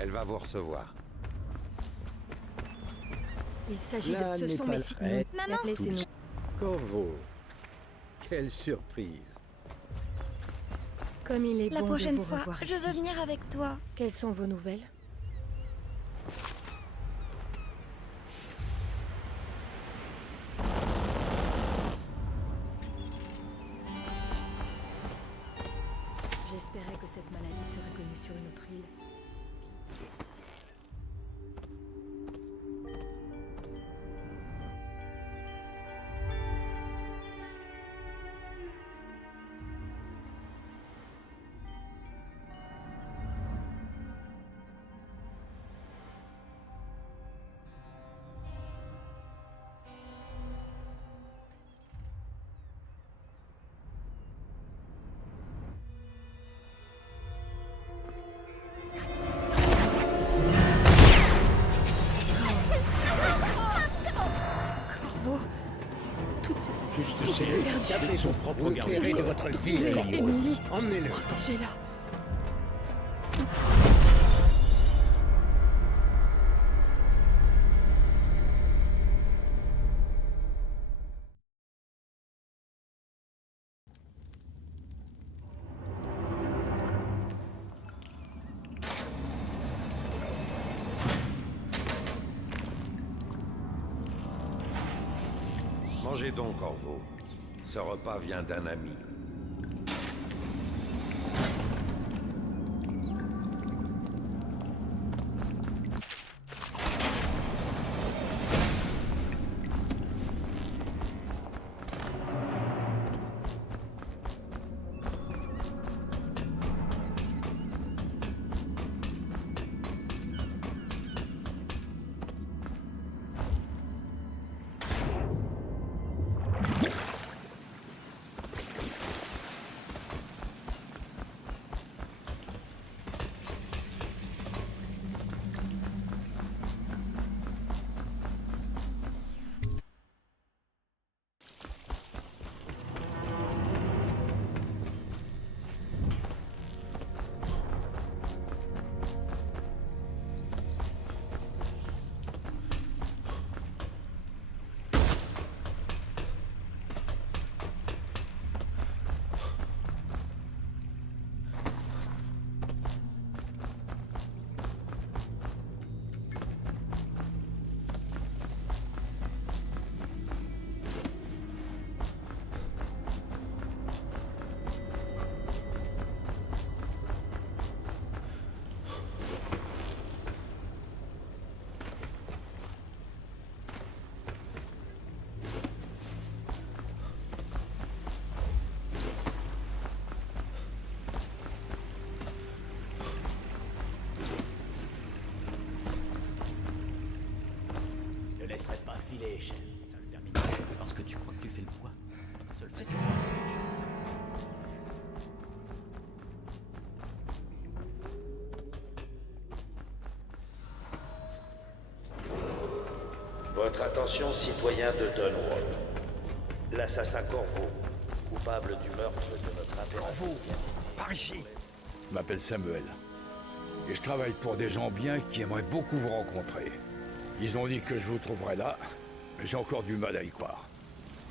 Elle va vous recevoir. Il s'agit Là de... Ce n'est sont pas mes le si... frais. Maman, laissez-nous. Corvo. Quelle surprise. Comme il est La bon prochaine de vous fois, revoir je ici. veux venir avec toi. Quelles sont vos nouvelles? J'espérais que cette maladie serait connue sur une autre île. Corvo, tout Juste est c'est perdu. gardez son propre Vous garde devez de votre fille, trouver Emily. Emily. Emmenez-le. Protégez-la. Mangez donc, Corvo. Ce repas vient d'un ami. Ne laisserai pas filer, chef. Sale vermine. Parce que tu crois que tu fais le poids. Seul c'est ça. Votre attention, citoyens de Dunwall. L'assassin Corvo, coupable du meurtre de notre impératrice. Corvo, par ici. Je m'appelle Samuel. Et je travaille pour des gens bien qui aimeraient beaucoup vous rencontrer. Ils ont dit que je vous trouverais là, mais j'ai encore du mal à y croire.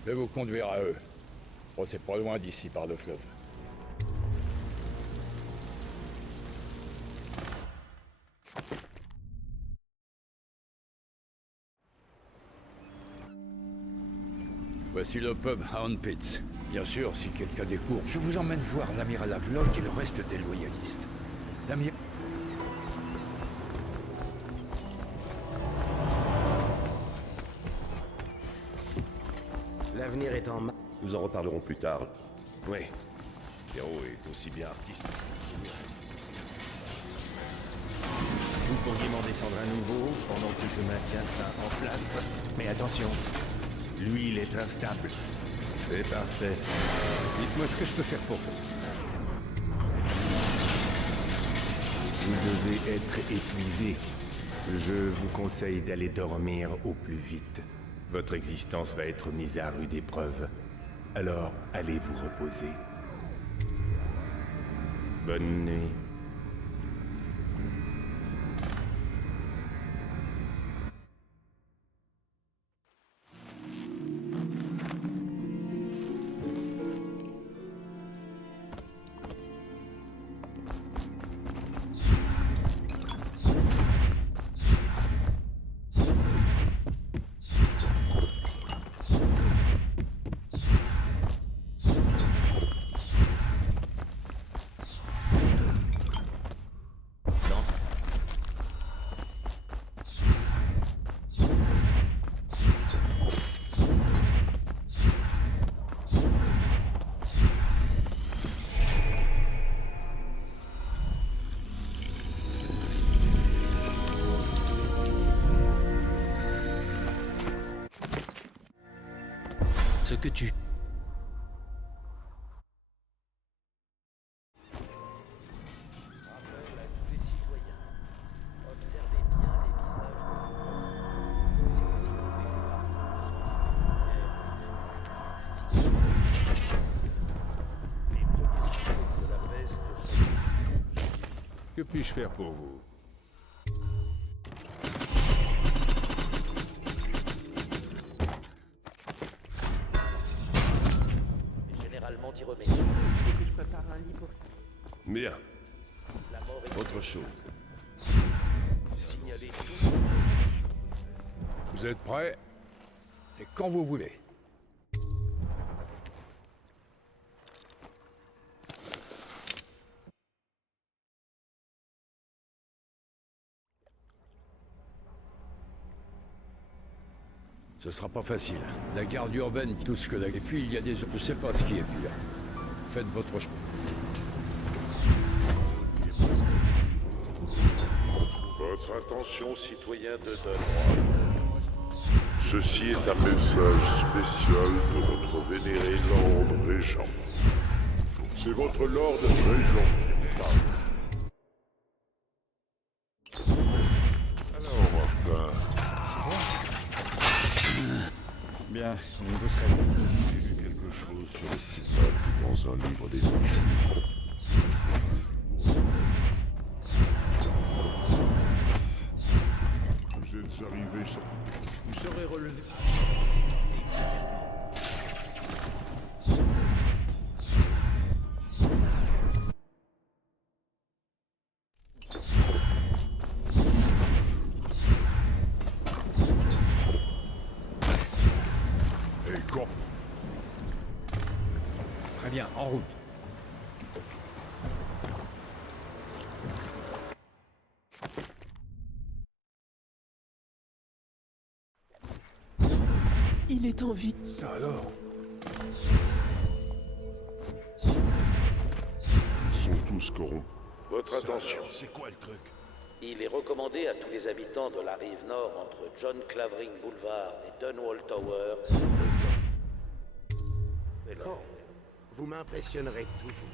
Je vais vous conduire à eux. Bon, c'est pas loin d'ici, par le fleuve. Voici le pub Hound Pits. Bien sûr, si quelqu'un découvre, je vous emmène voir l'amiral Havelock et le reste des loyalistes. L'amiral... L'avenir est en main. Nous en reparlerons plus tard. Oui, Héros est aussi bien artiste. Vous pourriez m'en descendre un nouveau pendant que je maintiens ça en place. Mais attention, l'huile est instable. C'est parfait. Dites-moi ce que je peux faire pour vous. Vous devez être épuisé. Je vous conseille d'aller dormir au plus vite. Votre existence va être mise à rude épreuve. Alors, allez vous reposer. Bonne nuit. ce que tu... Rappel à tous les citoyens. Observez bien les visages de vos les premiers signes de la peste sont... Que puis-je faire pour vous? généralement d'y remédier. Bien. La mort est Autre chose. signalée tout. Vous êtes prêts? C'est quand vous voulez. Ce sera pas facile. La garde urbaine dit tout ce que la... Et puis il y a des... Je sais pas ce qui est pire. Faites votre choix. Votre attention, citoyens de Dunwall. Ceci est un message spécial de notre vénéré Lord Régent. C'est votre Lord Régent qui parle. Alors, Martin, Bien, on bosserait. J'ai vu quelque chose sur le stigmate dans un livre des anciens. vous êtes arrivés sans... Vous serez relevé. Et quand Très bien, en route. Il est en vie. ça alors? Ils sont tous corrompus. Votre attention. C'est quoi le truc? Il est recommandé à tous les habitants de la rive nord entre John Clavering Boulevard et Dunwall Tower. Et là, Vous m'impressionnerez toujours.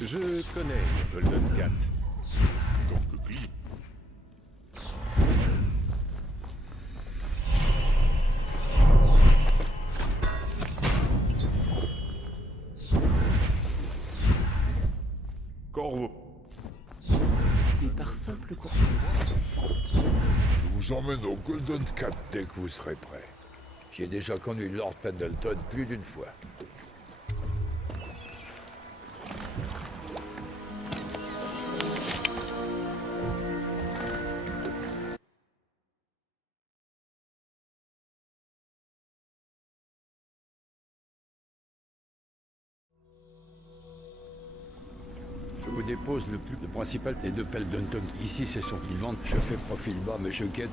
Je connais le Golden Cat. tant que client. Corvo, Et par simple courtoisie. Je vous emmène au Golden Cat dès que vous serez prêt. J'ai déjà connu Lord Pendleton plus d'une fois. Je vous dépose le principal des deux Pendleton. Ici, c'est son qu'ils vendent. Je fais profil bas, mais je guette.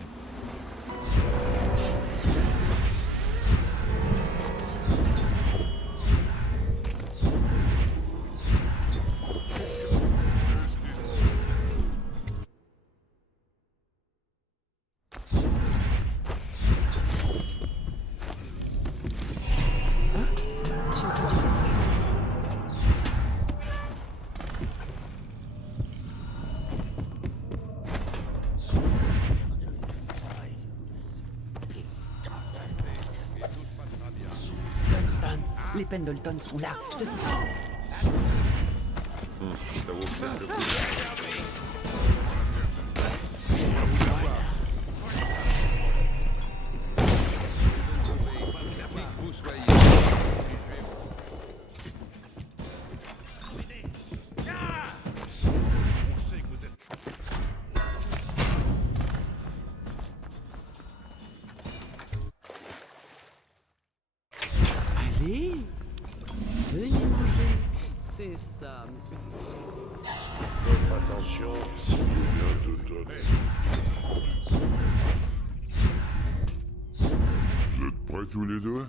J'ai entendu. Dunstan, les Pendleton sont là. Je te signale. Ça vaut peut-être le coup. Vous soyez. on sait que vous êtes... Allez, venez manger. C'est ça. Votre attention, citoyens de Dunwall. Vous êtes prêts tous les deux?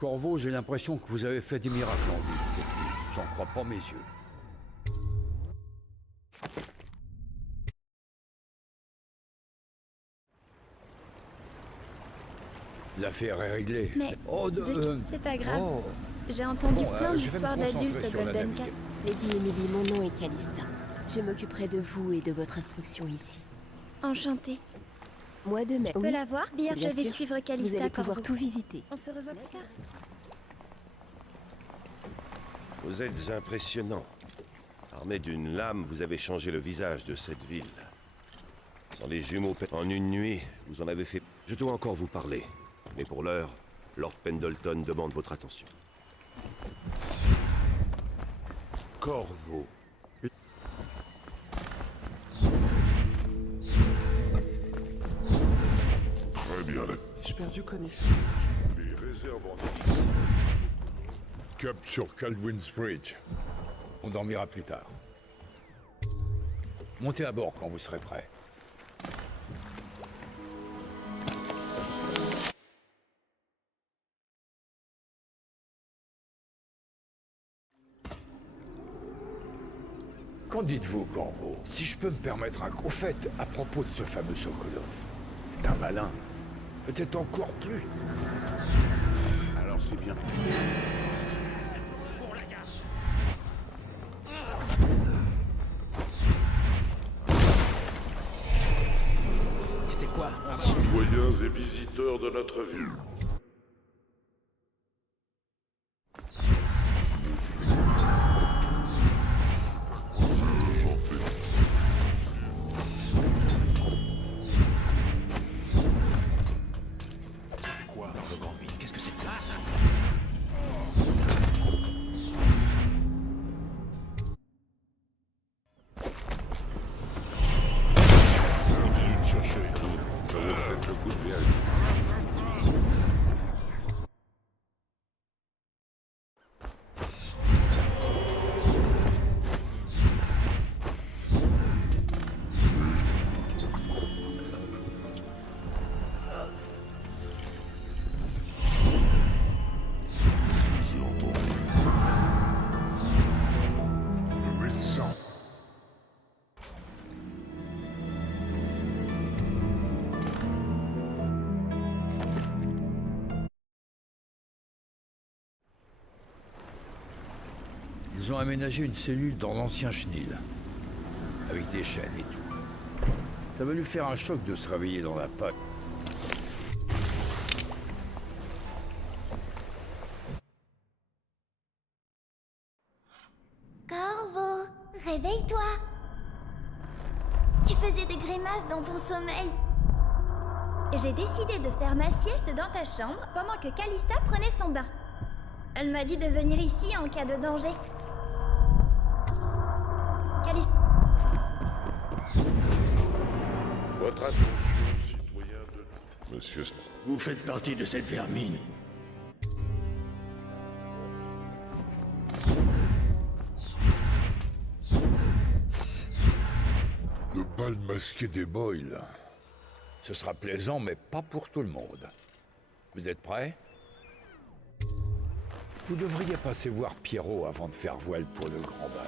Corvo, j'ai l'impression que vous avez fait des miracles en ville cette nuit. J'en crois pas mes yeux. L'affaire est réglée. Mais Oh, c'est pas grave. Oh. J'ai entendu Bon, plein je vais me d'histoires concentrer d'adultes sur la Golden navigue. Cat. Lady Emily, mon nom est Callista. Je m'occuperai de vous et de votre instruction ici. Enchantée. Moi de même. On peut la voir? Bien, je vais sûr. suivre Vous Callista allez pouvoir Corvo. tout visiter. On se revoit plus tard. Vous êtes impressionnant. Armé d'une lame, vous avez changé le visage de cette ville. Sans les jumeaux en une nuit, vous en avez fait... Je dois encore vous parler. Mais pour l'heure, Lord Pendleton demande votre attention. Corvo. Très bien. J'ai perdu connaissance. Les réserves en Cap sur Caldwin's Bridge. On dormira plus tard. Montez à bord quand vous serez prêts. Qu'en dites-vous, Corvo? Si je peux me permettre un... Au fait, à propos de ce fameux Sokolov, c'est un malin. Peut-être encore plus. Alors c'est bien. C'était quoi? Citoyens et visiteurs de notre ville. C'était quoi dans le grand vide? Qu'est-ce que c'était? Cherchez. Ça vaut peut-être le coup de réagir. Le médecin. Ils ont aménagé une cellule dans l'ancien chenil, avec des chaînes et tout. Ça va lui faire un choc de se réveiller dans la pâte. Corvo, réveille-toi. Tu faisais des grimaces dans ton sommeil. J'ai décidé de faire ma sieste dans ta chambre pendant que Callista prenait son bain. Elle m'a dit de venir ici en cas de danger. Callista... Votre attention, citoyens de... Monsieur... Vous faites partie de cette vermine. Le bal masqué des Boyle. Ce sera plaisant, mais pas pour tout le monde. Vous êtes prêts? Vous devriez passer voir Pierrot avant de faire voile pour le grand bal.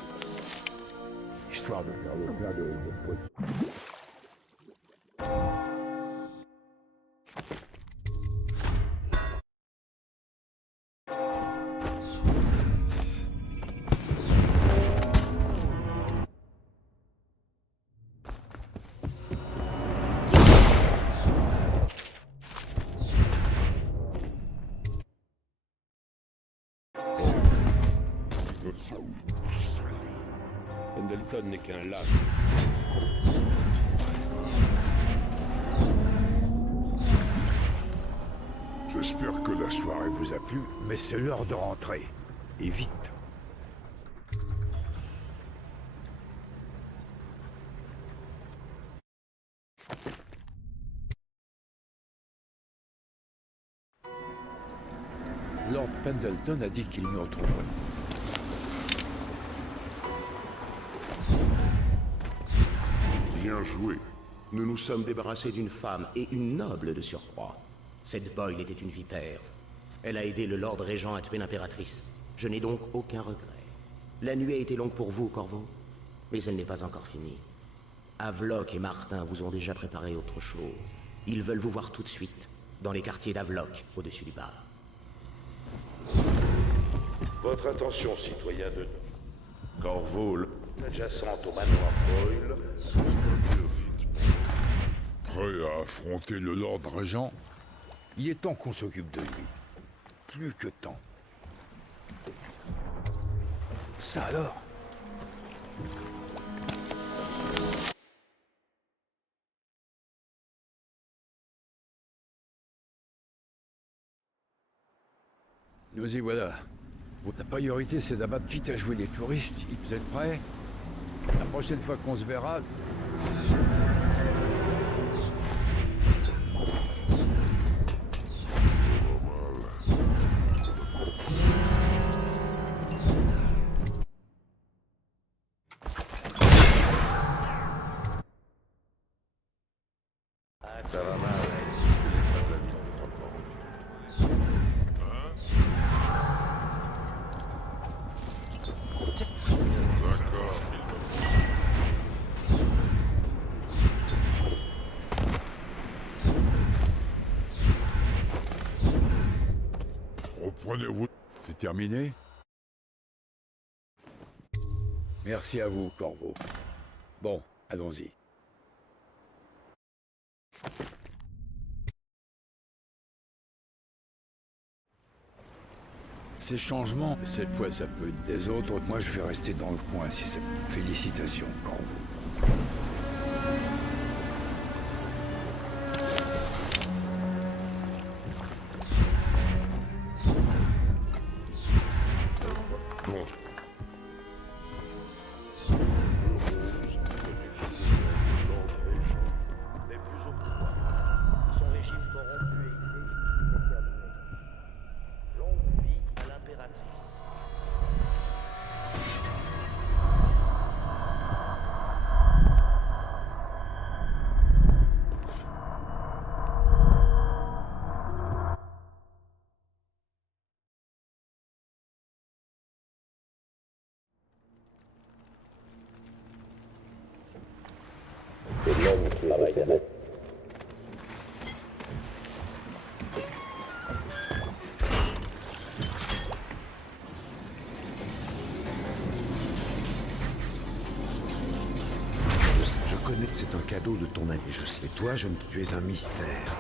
Histoire de faire le plein de potes. Pendleton n'est qu'un lâche. J'espère que la soirée vous a plu, mais c'est l'heure de rentrer. Et vite. Lord Pendleton a dit qu'il nous retrouverait. Bien joué. Nous nous sommes débarrassés d'une femme et une noble de surcroît. Cette Boyle était une vipère. Elle a aidé le Lord Régent à tuer l'impératrice. Je n'ai donc aucun regret. La nuit a été longue pour vous, Corvo, mais elle n'est pas encore finie. Avlok et Martin vous ont déjà préparé autre chose. Ils veulent vous voir tout de suite, dans les quartiers d'Avlok, au-dessus du bar. Votre attention, citoyen de Corvo, adjacente au manoir Boyle. Prêt à affronter le Lord Régent? Il est temps qu'on s'occupe de lui. Plus que temps. Ça alors? Nous y voilà. La priorité, c'est d'abattre quitte à jouer les touristes. Vous êtes prêts? La prochaine fois qu'on se verra... ça va mal. Pas de la ville en étant corrompu. Reprenez-vous. C'est terminé? Merci à vous, Corvo. Bon, allons-y. Ces changements, cette fois ça peut être des autres, moi je vais rester dans le coin si c'est... Félicitations, Corvo. Bon. N'est plus au pouvoir. Son régime corrompu et terminé. Longue vie à l'impératrice. C'est l'homme qui travaille. Je connais, c'est un cadeau de ton ami. Je sais, toi, tu es un mystère.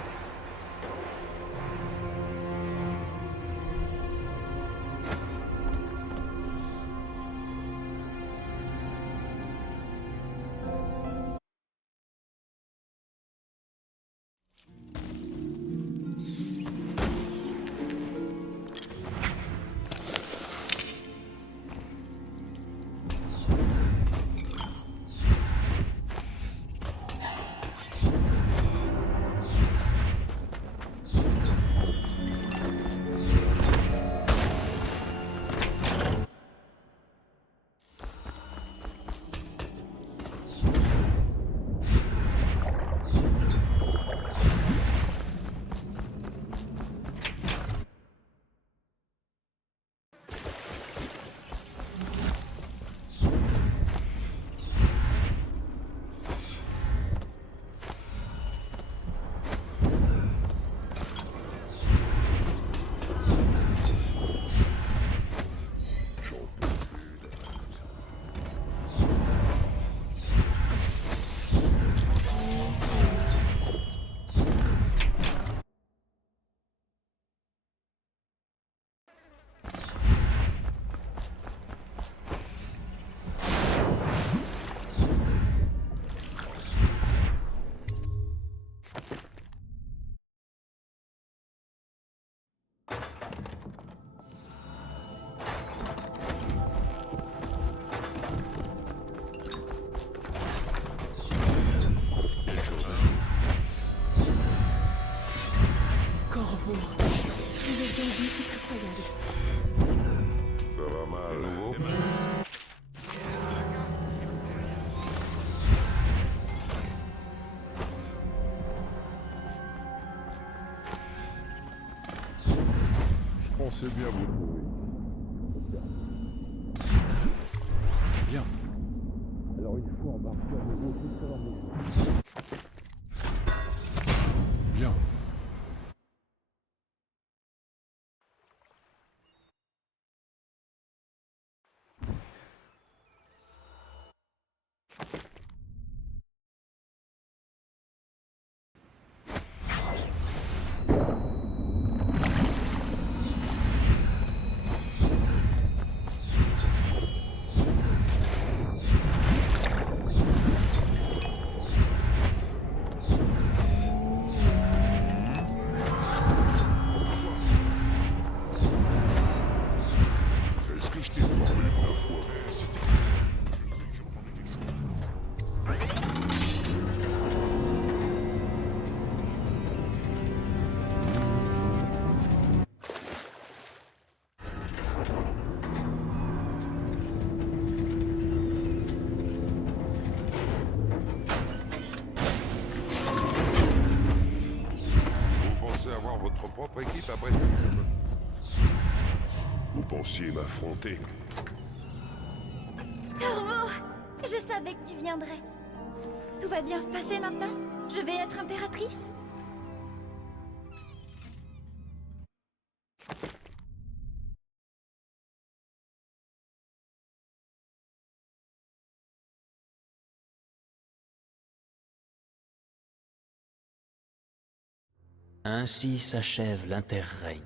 pensez bien vous trouver. Bien. Alors il faut embarquer à nouveau tout sur la maison. Bien. Est-ce que je t'ai parlé la fois? Je sais que j'ai entendu quelque chose. Vous pensez avoir votre propre équipe après tout? Vous pensiez m'affronter? Corvo, je savais que tu viendrais. Tout va bien se passer maintenant? Je vais être impératrice? Ainsi s'achève l'interrègne,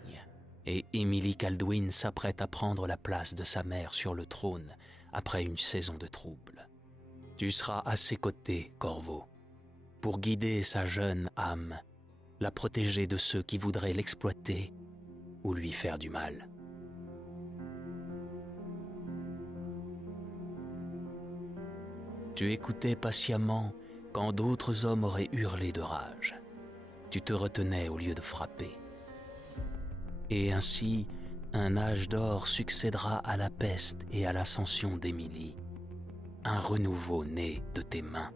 et Emily Kaldwin s'apprête à prendre la place de sa mère sur le trône après une saison de troubles. Tu seras à ses côtés, Corvo, pour guider sa jeune âme, la protéger de ceux qui voudraient l'exploiter ou lui faire du mal. Tu écoutais patiemment quand d'autres hommes auraient hurlé de rage. Tu te retenais au lieu de frapper. Et ainsi, un âge d'or succédera à la peste et à l'ascension d'Emily. Un renouveau né de tes mains.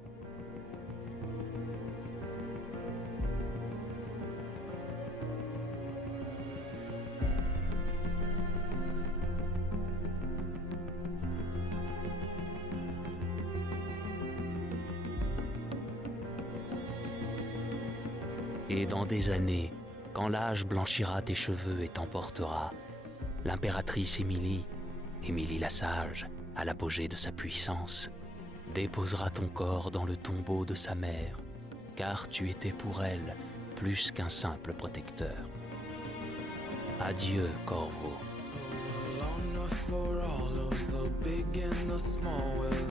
Et dans des années, quand l'âge blanchira tes cheveux et t'emportera, l'impératrice Emily, Emily la Sage, à l'apogée de sa puissance, déposera ton corps dans le tombeau de sa mère, car tu étais pour elle plus qu'un simple protecteur. Adieu, Corvo. For all of the big and the small.